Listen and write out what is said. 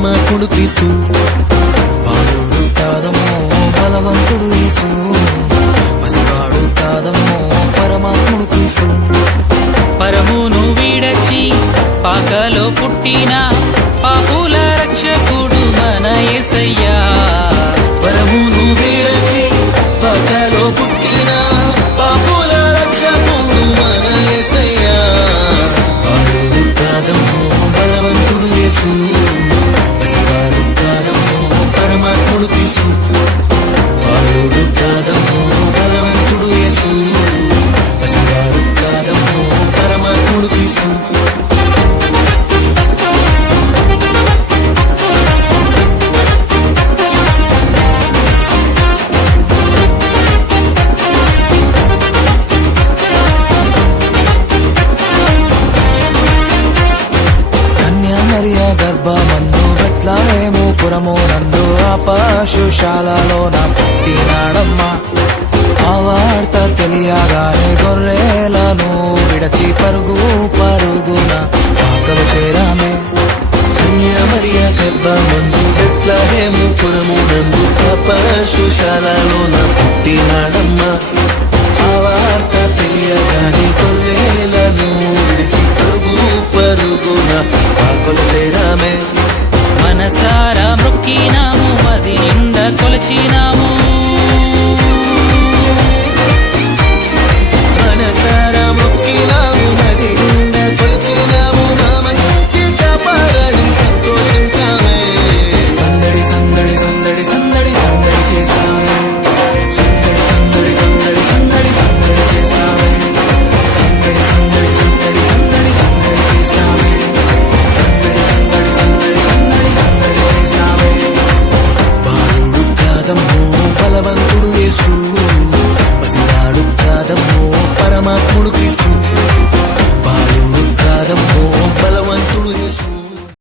పరమాత్ముడు క్రీస్తు. బాలుడు కాదమ్మో బలవంతుడు యేసు, పసివాడు కాదమ్మో పరమాత్ముడు క్రీస్తు. పరమును వీడచి పాకలో పుట్టిన పాపుల రక్షకుడు మన యేసయ్యా. పరమును వీడచి పాకలో పుట్టిన పాపుల రక్షకుడు మన యేసయ్యా. బాలుడు కాదమ్మో బలవంతుడు యేసు, పసివాడు కాదమ్మో పరమాత్ముడు క్రీస్తు. బాలుడు కాదమ్మో బలవంతుడు యేసు, పసివాడు కాదమ్మో పరమాత్ముడు క్రీస్తు. మరియ గర్భమందు బెత్లెహేము పురము నందు ఆ పశుశాలలోన పుట్టినాడమ్మా. ఆ వార్త తెలియగానే గొర్రెలను విడచి పరుగు పరుగున పాకలు చేరామే. మరియ గర్భమందు బెత్లెహేము పురము నందు ఆ పశుశాలలోన పుట్టినాడమ్మా. ఆ వార్త తెలియగానే గొర్రెలను విడిచి పరుగున పాకలు చేరామే. మనసారా మొక్కినాము, మది నిండా కొలచినాము,